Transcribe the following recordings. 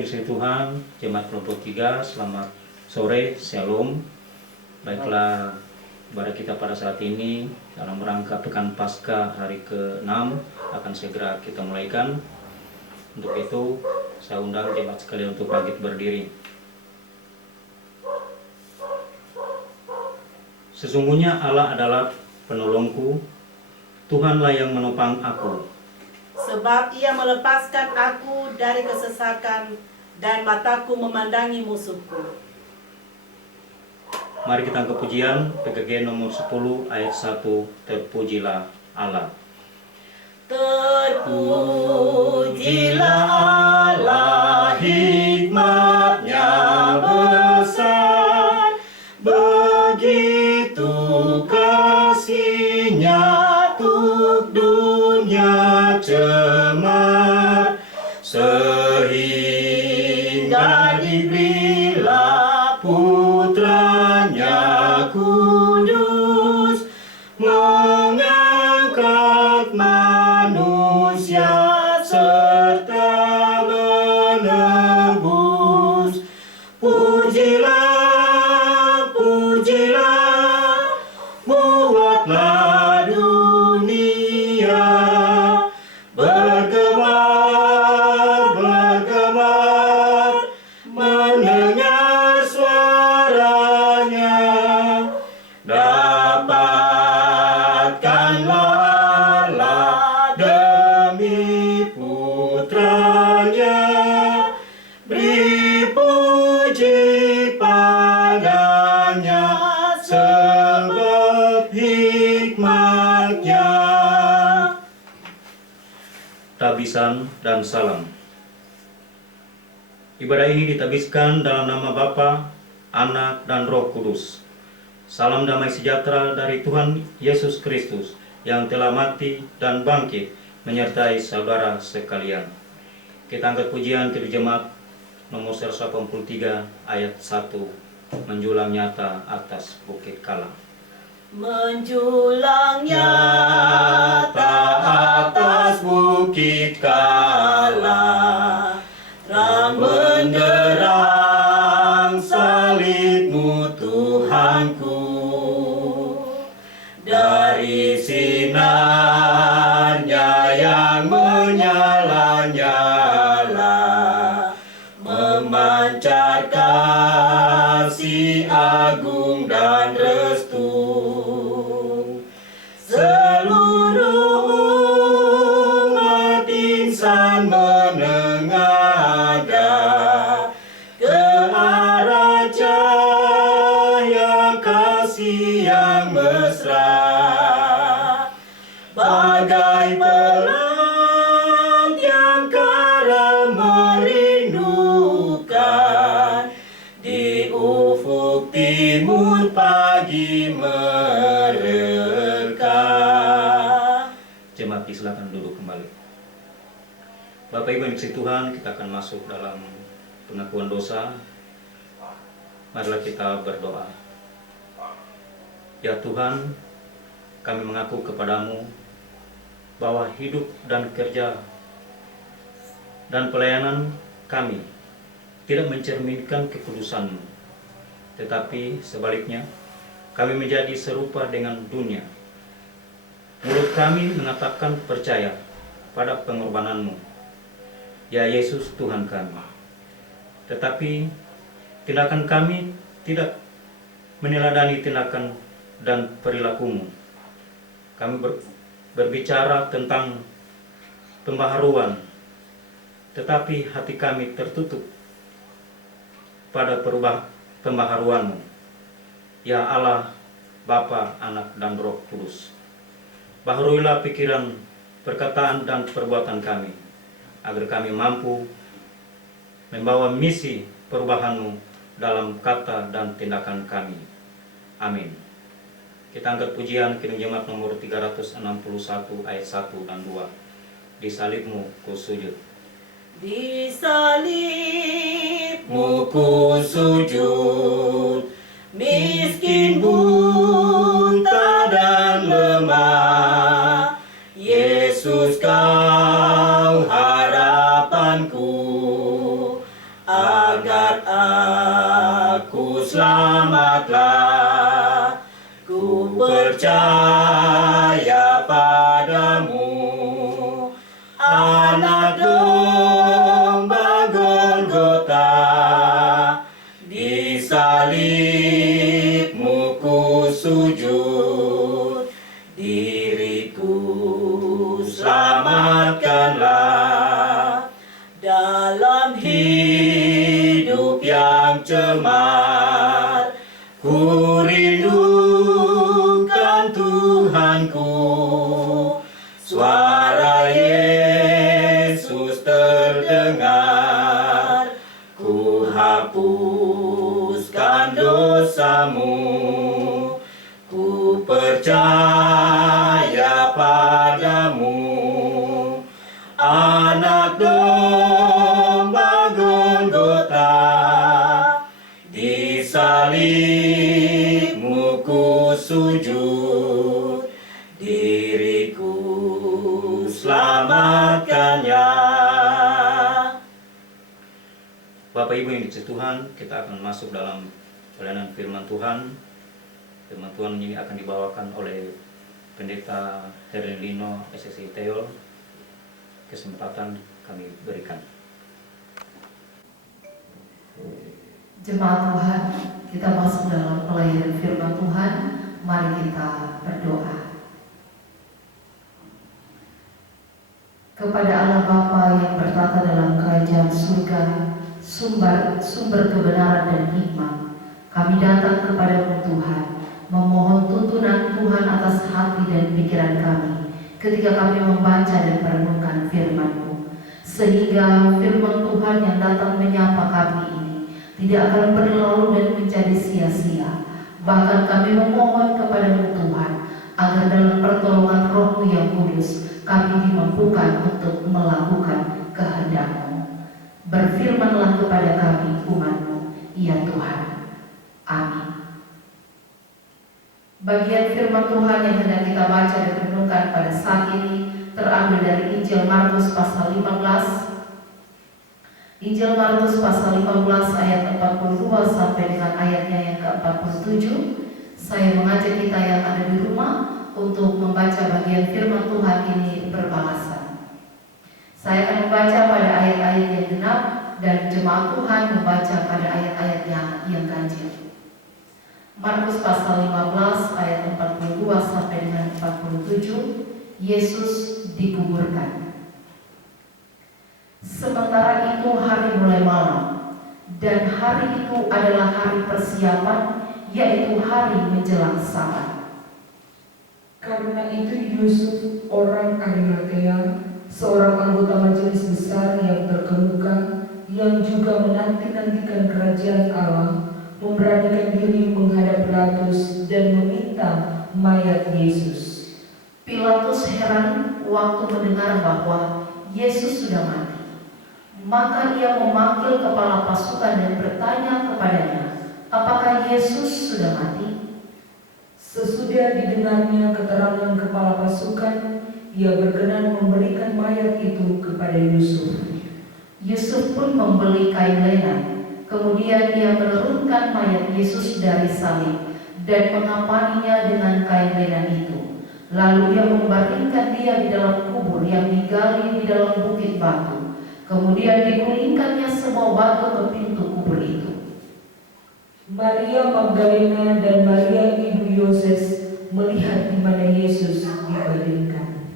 Puji Tuhan, Jemaat Kelompok 3, selamat sore, Shalom. Baiklah, ibadah kita pada saat ini dalam rangka Pekan Paskah hari ke-6 akan segera kita mulaikan. Untuk itu, saya undang jemaat sekalian untuk bangkit berdiri. Sesungguhnya Allah adalah penolongku, Tuhanlah yang menopang aku. Sebab ia melepaskan aku dari kesesakan dan mataku memandangi musuhku. Mari kita angkat pujian PKG nomor 10 ayat 1, Terpujilah Allah. Terpujilah Allah, hikmat-Nya besar, begitu kasih-Nya untuk dunia cemar, sehingga diberilah putranya kudus, mengangkat manusia serta menebus. Pujilah, pujilah, buatlah dunia bergemar, bergemar, mendengar suaranya. Dapatkanlah Allah demi putranya, beri puji padanya sebab hikmat-Nya. Tabisan dan salam. Ibadah ini ditabiskan dalam nama Bapa, Anak, dan Roh Kudus. Salam damai sejahtera dari Tuhan Yesus Kristus yang telah mati dan bangkit menyertai saudara sekalian. Kita angkat pujian ke jemaat nomor 183 ayat 1, menjulang nyata atas Bukit Kalang. Menjulang nyata atas Bukit Kalang, terang benderang salib-Mu Tuhanku. Dari sinarnya yang menyala-nyala, memancar kasih agung dan restu. Seluruh umat insan menengadah ke arah cahaya kasih yang mesra, bagai pelangi yang karam merindukan di ufuk timur pagi mereka. Jemaat silakan duduk kembali. Bapak Ibu yang dikasihi Tuhan, kita akan masuk dalam pengakuan dosa. Marilah kita berdoa. Ya Tuhan, kami mengaku kepadamu bahwa hidup dan kerja dan pelayanan kami tidak mencerminkan kekudusan-Mu, tetapi sebaliknya kami menjadi serupa dengan dunia. Mulut kami mengatakan percaya pada pengorbanan-Mu, ya Yesus Tuhan kami, tetapi tindakan kami tidak meneladani tindakan dan perilaku-Mu. Kami berbicara tentang pembaharuan, tetapi hati kami tertutup pada pembaharuan-Mu, ya Allah, Bapa, Anak, dan Roh Kudus. Baharuilah pikiran, perkataan, dan perbuatan kami, agar kami mampu membawa misi perubahan-Mu dalam kata dan tindakan kami. Amin. Kita angkat pujian Kidung Jemaat nomor 361 ayat 1 dan 2. Di salib-Mu ku sujud. Di salib-Mu ku sujud, miskin, buta, dan lemah. Yesus, Kau harapanku, selamatlah. Ku percaya padamu, Anak domba Golgota. Di salibmu ku sujud, diriku selamatkanlah. Dalam hidup yang cemar, ku rindukan Tuhanku. Suara Yesus terdengar, ku hapuskan dosamu. Ku percaya padamu, Anak domba Golgota. Di salibmu ku sujud, diriku selamatkannya. Bapak Ibu yang dikasihi Tuhan, kita akan masuk dalam pelayanan firman Tuhan. Firman Tuhan ini akan dibawakan oleh Pendeta Herlino SSI Teol. Kesempatan kami berikan. Jemaat Tuhan, kita masuk dalam pelayanan firman Tuhan. Mari kita berdoa. Kepada Allah Bapa yang bertata dalam kerajaan surga, sumber kebenaran dan hikmat, kami datang kepadamu Tuhan, memohon tuntunan Tuhan atas hati dan pikiran kami ketika kami membaca dan merenungkan firman-Mu, sehingga firman Tuhan yang datang menyapa kami ini tidak akan berlalu dan menjadi sia-sia. Bahkan kami memohon kepadamu Tuhan, agar dalam pertolongan Roh-Mu yang kudus, kami dimampukan untuk melakukan kehendak-Mu. Berfirmanlah kepada kami umat-Mu, ya Tuhan. Amin. Bagian firman Tuhan yang hendak kita baca dan renungkan pada saat ini terambil dari Injil Markus pasal 15. Injil Markus pasal 15 ayat 42 sampai dengan ayatnya yang ke-47. Saya mengajak kita yang ada di rumah untuk membaca bagian firman Tuhan ini berbalasan. Saya akan membaca pada ayat-ayat yang genap dan jemaat Tuhan membaca pada ayat-ayatnya yang ganjil. Markus pasal 15 ayat 42 sampai dengan 47. Yesus dikuburkan. Sementara itu hari mulai malam, dan hari itu adalah hari persiapan, yaitu hari menjelang Sabat. Karena itu Yusuf orang Arimatea, seorang anggota majelis besar yang terkemuka, yang juga menanti-nantikan kerajaan Allah, memberanikan diri menghadap Pilatus dan meminta mayat Yesus. Pilatus heran waktu mendengar bahwa Yesus sudah mati. Maka ia memanggil kepala pasukan dan bertanya kepadanya, apakah Yesus sudah mati? Sesudah didengarnya keterangan kepala pasukan, ia berkenan memberikan mayat itu kepada Yusuf. Yusuf pun membeli kain lenan. Kemudian ia menurunkan mayat Yesus dari salib dan mengapaninya dengan kain lenan itu. Lalu ia membaringkan dia di dalam kubur yang digali di dalam bukit batu. Kemudian digulingkannya sebuah batu ke pintu kubur itu. Maria Magdalena dan Maria ibu Yoses melihat di mana Yesus dibaringkan.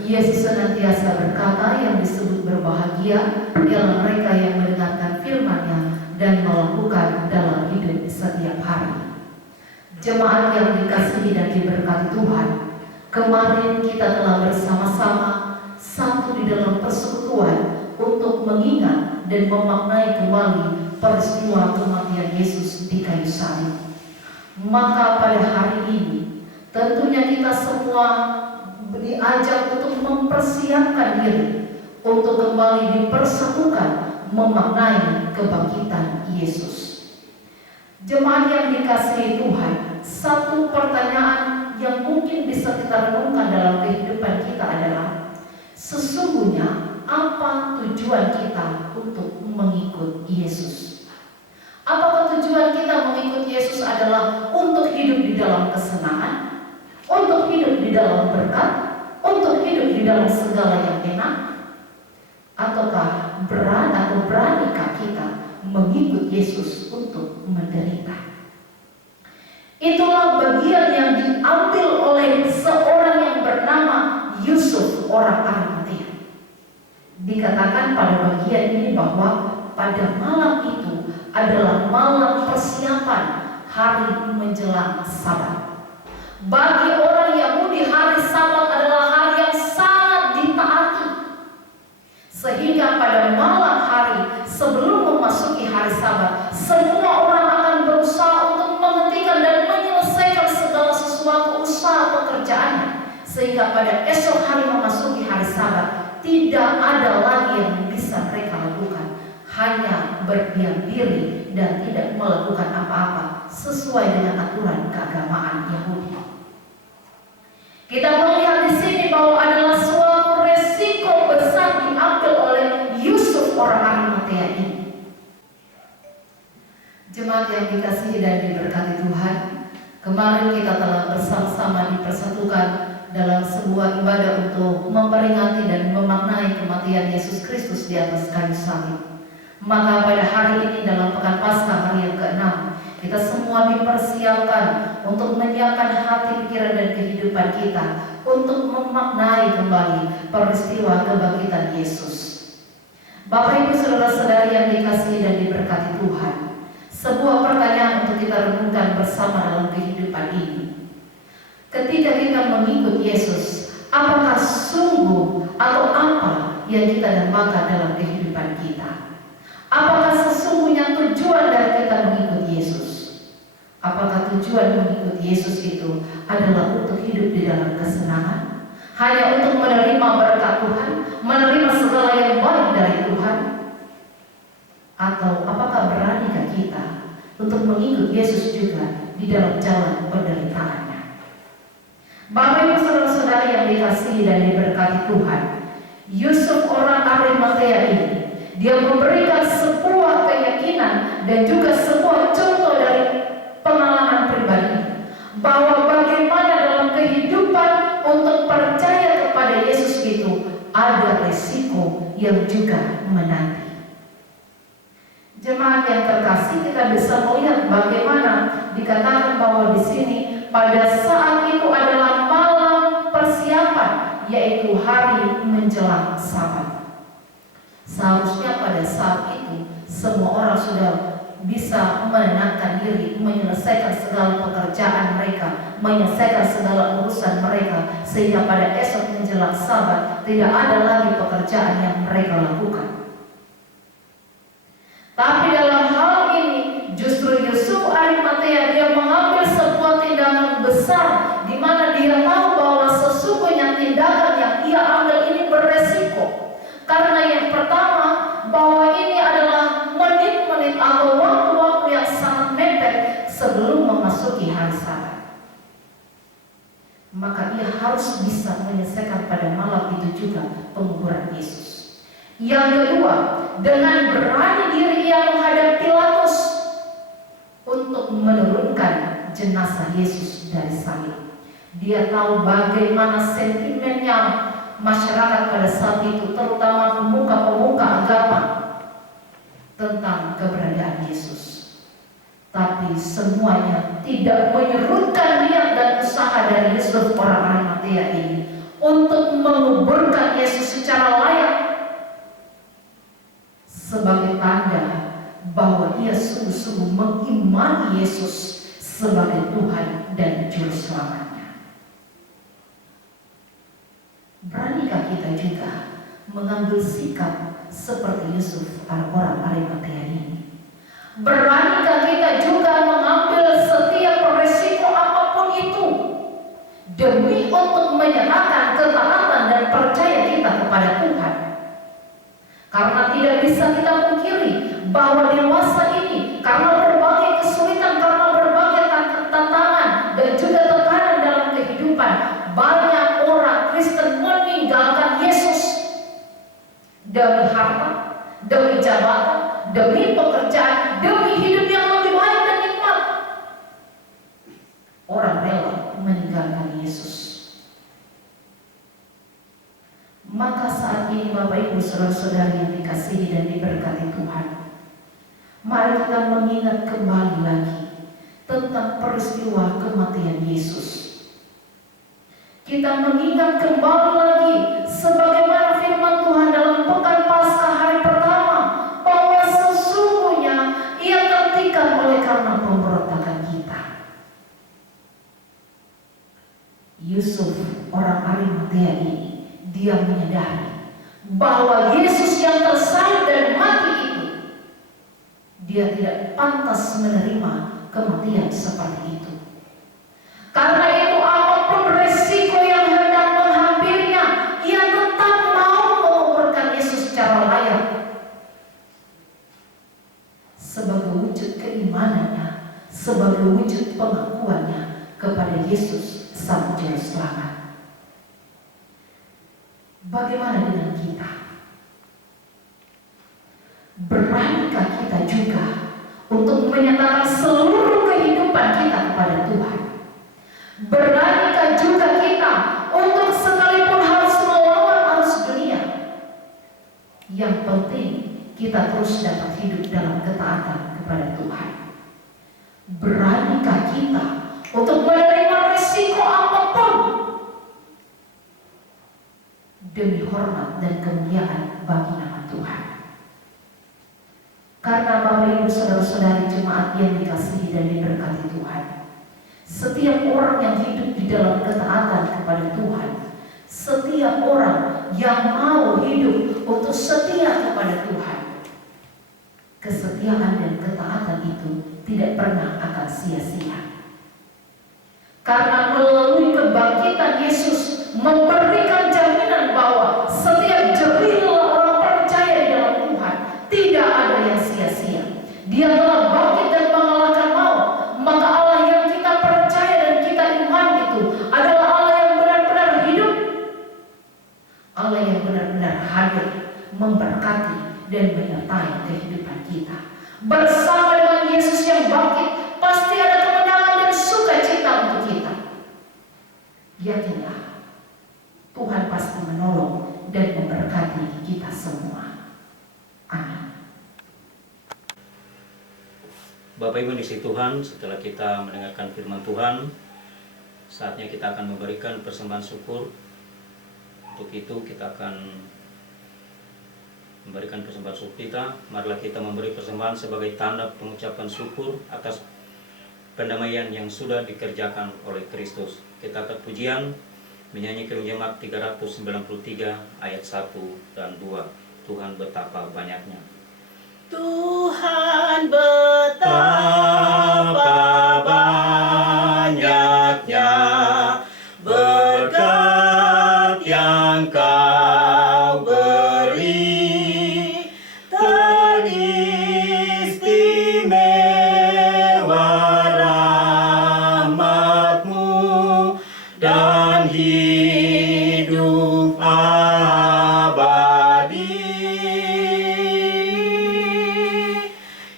Yesus senantiasa berkata, yang disebut berbahagia ialah mereka yang mendengarkan firman-Nya dan melakukan dalam hidup setiap hari. Jemaat yang dikasihi dan diberkati Tuhan, kemarin kita telah bersama-sama satu di dalam persekutuan untuk mengingat dan memaknai kembali peristiwa kematian Yesus di kayu salib. Maka pada hari ini tentunya kita semua diajak untuk mempersiapkan diri untuk kembali dipersatukan memaknai kebangkitan Yesus. Jemaat yang dikasihi Tuhan, satu pertanyaan yang mungkin bisa kita renungkan dalam kehidupan kita adalah, sesungguhnya apa tujuan kita untuk mengikut Yesus? Apakah tujuan kita mengikut Yesus adalah untuk hidup di dalam kesenangan, untuk hidup di dalam berkat, untuk hidup di dalam segala yang enak? Ataukah beranikah kita mengikut Yesus untuk menderita? Itulah bagian yang diambil oleh seorang yang bernama Yusuf orang Arimatea. Dikatakan pada bagian ini bahwa pada malam itu adalah malam persiapan hari menjelang Sabat. Bagi orang Yahudi, hari Sabat adalah hari yang sangat ditaati. Sehingga pada malam hari sebelum memasuki hari Sabat, semua orang akan berusaha untuk menghentikan dan menyelesaikan segala sesuatu usaha pekerjaannya. Sehingga pada esok hari memasuki hari Sabat, tidak ada lagi yang bisa mereka lakukan. Hanya berdiam diri dan tidak melakukan apa-apa sesuai dengan aturan keagamaan Yahudi. Kita melihat di sini bahwa adalah suatu resiko besar diambil oleh Yusuf orang Arimatea ini. Jemaat yang dikasihi dan diberkati Tuhan, kemarin kita telah bersama-sama dipersatukan dalam sebuah ibadah untuk memperingati dan memaknai kematian Yesus Kristus di atas kayu salib. Maka pada hari ini dalam Pekan Paskah hari yang ke-6, kita semua dipersiapkan untuk menyiapkan hati, pikiran, dan kehidupan kita untuk memaknai kembali peristiwa kebangkitan Yesus. Bapak Ibu saudara-saudari yang dikasihi dan diberkati Tuhan, sebuah pertanyaan untuk kita renungkan bersama dalam kehidupan ini. Ketika kita mengikut Yesus, apakah sungguh atau apa yang kita dapatkan dalam kehidupan kita? Apakah sesungguhnya tujuan dari kita mengikut Yesus? Apakah tujuan mengikut Yesus itu adalah untuk hidup di dalam kesenangan? Hanya untuk menerima berkat Tuhan, menerima segala yang baik dari Tuhan? Atau apakah beranikah kita untuk mengikut Yesus juga di dalam jalan penderitaannya? Bapak Ibu saudara-saudari yang dikasihi dan diberkati Tuhan, Yusuf orang Arimatea ini, dia memberikan sebuah keyakinan dan juga sebuah contoh dari pengalaman pribadi bahwa bagaimana dalam kehidupan untuk percaya kepada Yesus itu ada resiko yang juga menanti. Jemaat yang terkasih, kita bisa melihat bagaimana dikatakan bahwa di sini pada saat itu adalah malam persiapan, yaitu hari menjelang Sabat. Seharusnya pada saat itu semua orang sudah bisa menenangkan diri, menyelesaikan segala pekerjaan mereka, menyelesaikan segala urusan mereka, sehingga pada esok menjelang Sabat tidak ada lagi pekerjaan yang mereka lakukan. Tapi dalam hal ini justru Yusuf Arimatea dia mengambil sebuah tindakan besar, di mana dia tahu bahwa sesungguhnya tindakan yang ia ambil ini beresiko. Karena yang pertama, bahwa ini adalah menit-menit atau waktu-waktu yang sangat mepet sebelum memasuki hari Sabat. Maka ia harus bisa menyelesaikan pada malam itu juga penguburan Yesus. Yang kedua, dengan berani diri ia menghadap Pilatus untuk menurunkan jenazah Yesus dari salib. Dia tahu bagaimana sentimennya masyarakat pada saat itu, terutama pemuka-pemuka agama, tentang keberadaan Yesus. Tapi semuanya tidak menyurutkan niat dan usaha dari Yusuf orang Arimatea ini untuk menguburkan Yesus secara layak, sebagai tanda bahwa ia sungguh-sungguh mengimani Yesus sebagai Tuhan dan Juru Selamatnya. Beranikah kita juga mengambil sikap seperti Yusuf orang Arimatea ini? Beranikah kita juga mengambil setiap resiko apapun itu demi untuk menyerahkan ketaatan dan percaya kita kepada Tuhan? Karena tidak bisa kita pungkiri bahwa di masa ini, karena berbagai kesulitan, karena berbagai tantangan dan juga tekanan dalam kehidupan, banyak orang Kristen meninggalkan Yesus demi harta, demi jabatan, demi pekerjaan, demi hidup yang lebih baik dan nikmat, orang rela meninggalkan Yesus. Maka saat ini Bapak Ibu Saudara-saudari yang dikasihi dan diberkati Tuhan, mari kita mengingat kembali lagi tentang peristiwa kematian Yesus. Kita mengingat kembali lagi sebagaimana firman Tuhan dalam pekan Paskah hari pertama, bahwa sesungguhnya Ia tertikam oleh karena pemberontakan kita. Yusuf orang Arimatea ini, dia menyadari bahwa Yesus yang tersalib dan mati itu, dia tidak pantas menerima kematian seperti itu. Karena itu apapun resiko yang hendak menghampirinya, ia tetap mau menguburkan Yesus secara layak. Sebagai wujud keimanannya, sebagai wujud pengakuannya kepada Yesus Sang Juru Selamat. Bagaimana dengan kita? Beranikah kita juga untuk menyatakan seluruh kehidupan kita kepada Tuhan? Beranikah juga kita untuk sekalipun harus melawan arus dunia, yang penting kita terus dapat hidup dalam ketaatan kepada Tuhan? Beranikah kita untuk menerima risiko apapun demi hormat dan kemuliaan bagi nama Tuhan? Karena Bapak Ibu Saudara-saudari jemaat yang dikasihi dan diberkati Tuhan, setiap orang yang hidup di dalam ketaatan kepada Tuhan, setiap orang yang mau hidup untuk setia kepada Tuhan, kesetiaan dan ketaatan itu tidak pernah akan sia-sia. Karena melalui kebangkitan Yesus memberikan jaminan bahwa setiap jerih lelah orang percaya di dalam Tuhan tidak ada yang sia-sia. Dia telah bangkit dan mengalahkan maut. Maka Allah yang kita percaya dan kita iman itu adalah Allah yang benar-benar hidup, Allah yang benar-benar hadir, memberkati dan menyertai kehidupan kita. Bersama dengan Yesus yang bangkit, pasti ada kemenangan dan sukacita untuk kita. Yakinlah, Tuhan pasti menolong dan memberkati kita semua. Amin. Bapak Ibu dikasihi Tuhan, setelah kita mendengarkan firman Tuhan, saatnya kita akan memberikan persembahan syukur. Untuk itu kita akan memberikan persembahan syukur kita. Marilah kita memberi persembahan sebagai tanda pengucapan syukur atas pendamaian yang sudah dikerjakan oleh Kristus. Kita akan pujian menyanyikan jemaat 393 ayat 1 dan 2. Tuhan betapa banyaknya. Tuhan betapa banyaknya berkat yang Kau beri, teristimewa rahmat-Mu dan hidup abadi.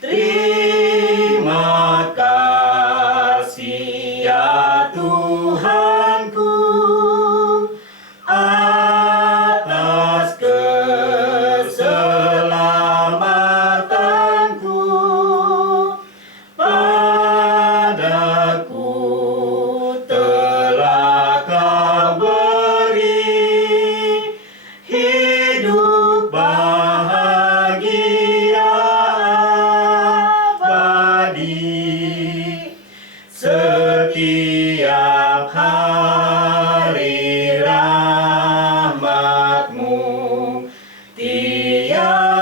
Terima kasih ya Tuhanku atas keselamatanku. Padaku telah Kau beri hidup bahagia abadi. Setiap hari rahmat-Mu tiada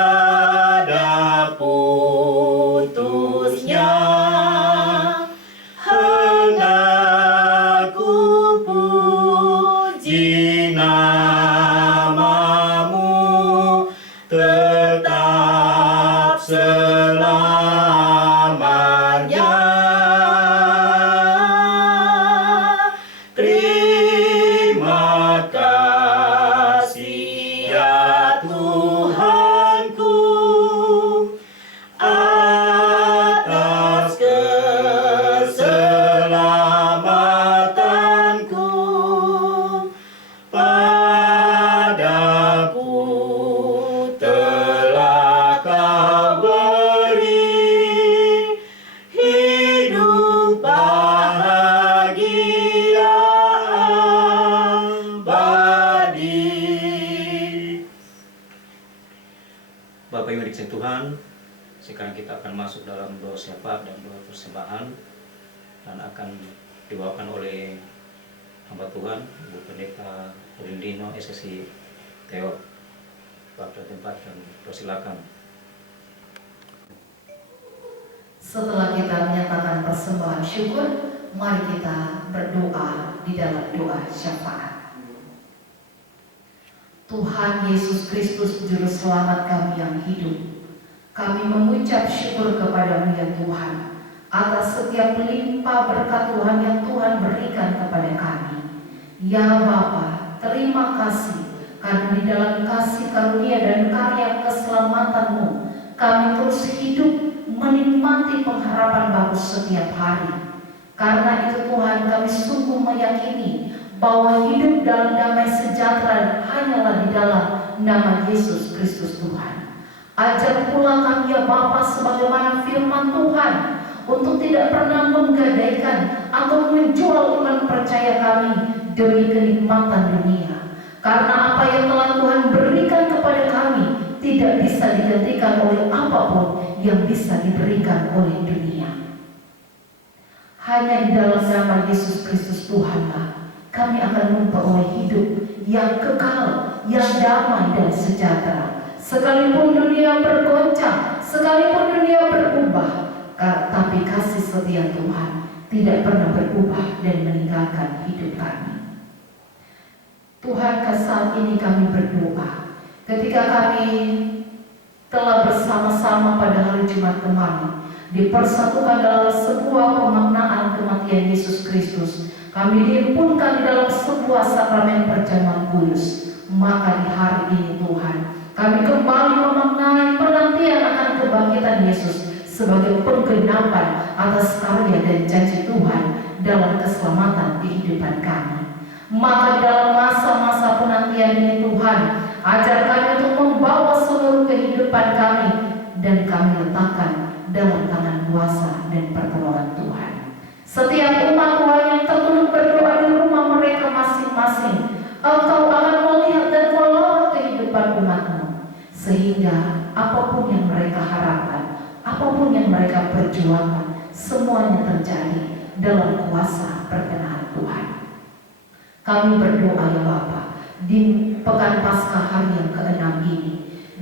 putusnya. Hendak ku puji nama-Mu tetap selamanya. Terima kasih ya Tuhanku Bapak Ibu dikasihi Tuhan, sekarang kita akan masuk dalam doa syafaat dan doa persembahan, dan akan dibawakan oleh hamba Tuhan, Ibu Pendeta Rindino SSI Teo. Bapak tempat dan persilakan. Setelah kita menyatakan persembahan syukur, mari kita berdoa di dalam doa syafaat. Tuhan Yesus Kristus Juru Selamat kami yang hidup, kami mengucap syukur kepada-Mu ya Tuhan atas setiap limpah berkat Tuhan yang Tuhan berikan kepada kami. Ya Bapa, terima kasih karena di dalam kasih karunia dan karya keselamatan-Mu kami terus hidup menikmati pengharapan baru setiap hari. Karena itu Tuhan, kami sungguh meyakini bahwa hidup dalam damai sejahtera hanyalah di dalam nama Yesus Kristus Tuhan. Ajar pula kami ya Bapa, sebagaimana firman Tuhan, untuk tidak pernah menggadaikan atau menjual iman percaya kami demi kenikmatan dunia. Karena apa yang telah Tuhan berikan kepada kami tidak bisa digantikan oleh apapun yang bisa diberikan oleh dunia. Hanya di dalam nama Yesus Kristus Tuhanlah kami akan memperoleh hidup yang kekal, yang damai dan sejahtera. Sekalipun dunia bergoncang, sekalipun dunia berubah, tapi kasih setia Tuhan tidak pernah berubah dan meninggalkan hidup kami. Tuhan, saat ini kami berdoa ketika kami telah bersama-sama pada hari Jumat kemarin dipersatukan dalam sebuah pemaknaan kematian Yesus Kristus. Kami dihimpunkan di dalam sebuah sakramen perjamuan kudus. Maka di hari ini Tuhan, kami kembali memaknai penantian akan kebangkitan Yesus sebagai penggenapan atas karya dan janji Tuhan dalam keselamatan kehidupan kami. Maka dalam masa-masa penantian ini Tuhan, ajar kami untuk membawa seluruh kehidupan kami dan kami letakkan dalam tangan kuasa dan pertolongan Tuhan. Setiap umat Tuhan yang tertunduk berdoa di rumah mereka masing-masing, Engkau akan melihat dan melawat kehidupan umat-Mu, sehingga apapun yang mereka harapkan, apapun yang mereka perjuangkan, semuanya terjadi dalam kuasa perkenan Tuhan. Kami berdoa ya Bapa, di pekan Paskah hari yang ke-6 ini,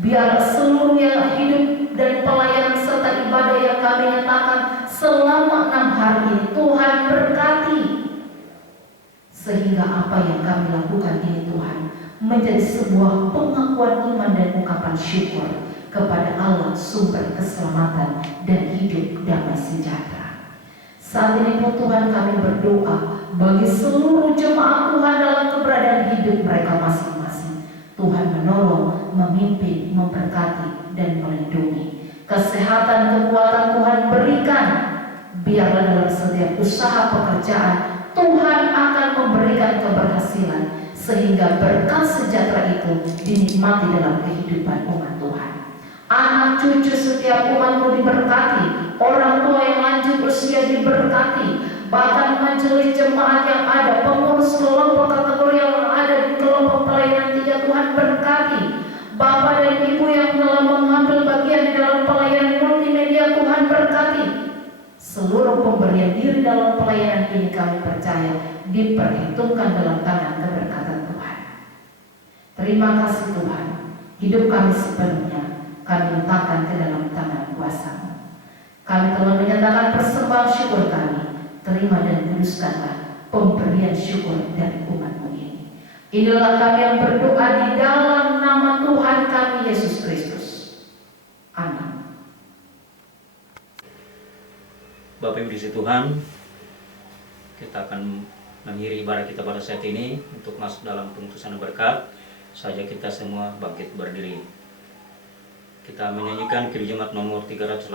biar seluruh yang hidup dan pelayanan serta ibadah yang kami nyatakan selama 6 hari ini Tuhan berkati, sehingga apa yang kami lakukan ini Tuhan menjadi sebuah pengakuan iman dan ungkapan syukur kepada Allah sumber keselamatan dan hidup damai sejahtera. Saat ini pun Tuhan, kami berdoa bagi seluruh jemaat Tuhan dalam keberadaan hidup mereka masing-masing. Tuhan menolong, memimpin, memberkati, dan melindungi. Kesehatan, kekuatan Tuhan berikan. Biarlah dalam setiap usaha pekerjaan Tuhan akan memberikan keberhasilan, sehingga berkat sejahtera itu dinikmati dalam kehidupan umat Tuhan. Anak cucu setiap umat-Mu diberkati, orang tua yang lanjut usia diberkati, bahkan majelis jemaat yang ada, pengurus kelompok kategori yang ada di kelompok pelayanan 3 Tuhan berkati. Bapak dan Ibu yang telah mengambil bagian di dalam pelayanan multimedia Tuhan berkati. Seluruh pemberian diri dalam pelayanan ini kami percaya diperhitungkan dalam tangan keberkatan Tuhan. Terima kasih Tuhan, hidup kami sepenuhnya kami letakkan ke dalam tangan kuasa-Mu. Kami telah menyatakan persembahan syukur kami. Terima dan kuduskanlah pemberian syukur dari umat-Mu ini. Inilah kami yang berdoa di dalam nama Tuhan kami Yesus Kristus. Amin. Bapak Ibu dikasihi Tuhan, kita akan mengakhiri ibadah kita pada saat ini untuk masuk dalam pemutusan berkat. Saja kita semua bangkit berdiri. Kita menyanyikan Kirja Jemaat nomor 387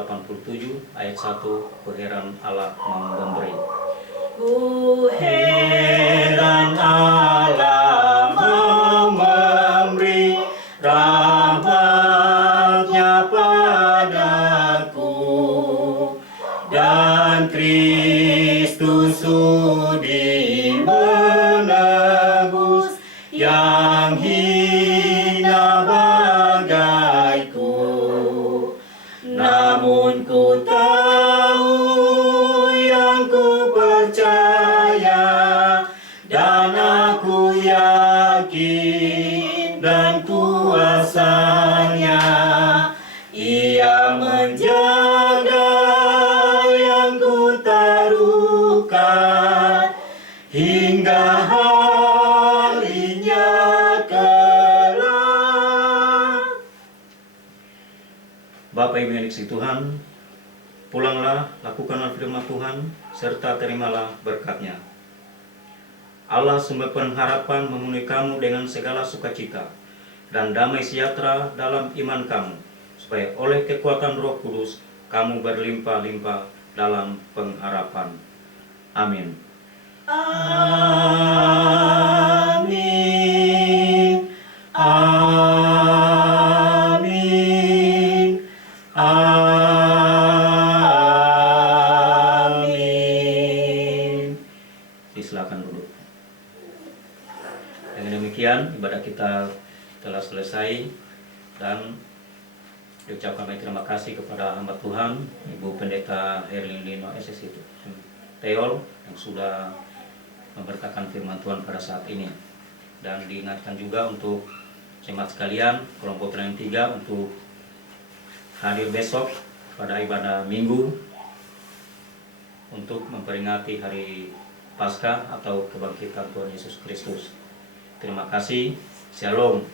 ayat 1, Ku heran Allah mau memberi. Ku Heran Allah mau memberi rahmat-Nya padaku, dan Kristus sudi menebus yang hina bagaiku. Bapa Ibu yang dikasihi Tuhan, pulanglah, lakukanlah firman Tuhan, serta terimalah berkat-Nya. Allah sumber pengharapan memenuhi kamu dengan segala sukacita dan damai sejahtera dalam iman kamu, supaya oleh kekuatan Roh Kudus kamu berlimpah-limpah dalam pengharapan. Amin. Amin. Amin. Amin. Silakan duduk. Dengan demikian ibadah kita telah selesai dan diucapkan banyak terima kasih kepada hamba Tuhan Ibu Pendeta Herlina SS itu Teol yang sudah memberkatkan firman Tuhan pada saat ini. Dan diingatkan juga untuk jemaat sekalian kelompok pelayanan 3 untuk hadir besok pada ibadah Minggu untuk memperingati hari Paskah atau kebangkitan Tuhan Yesus Kristus. Terima kasih. Shalom.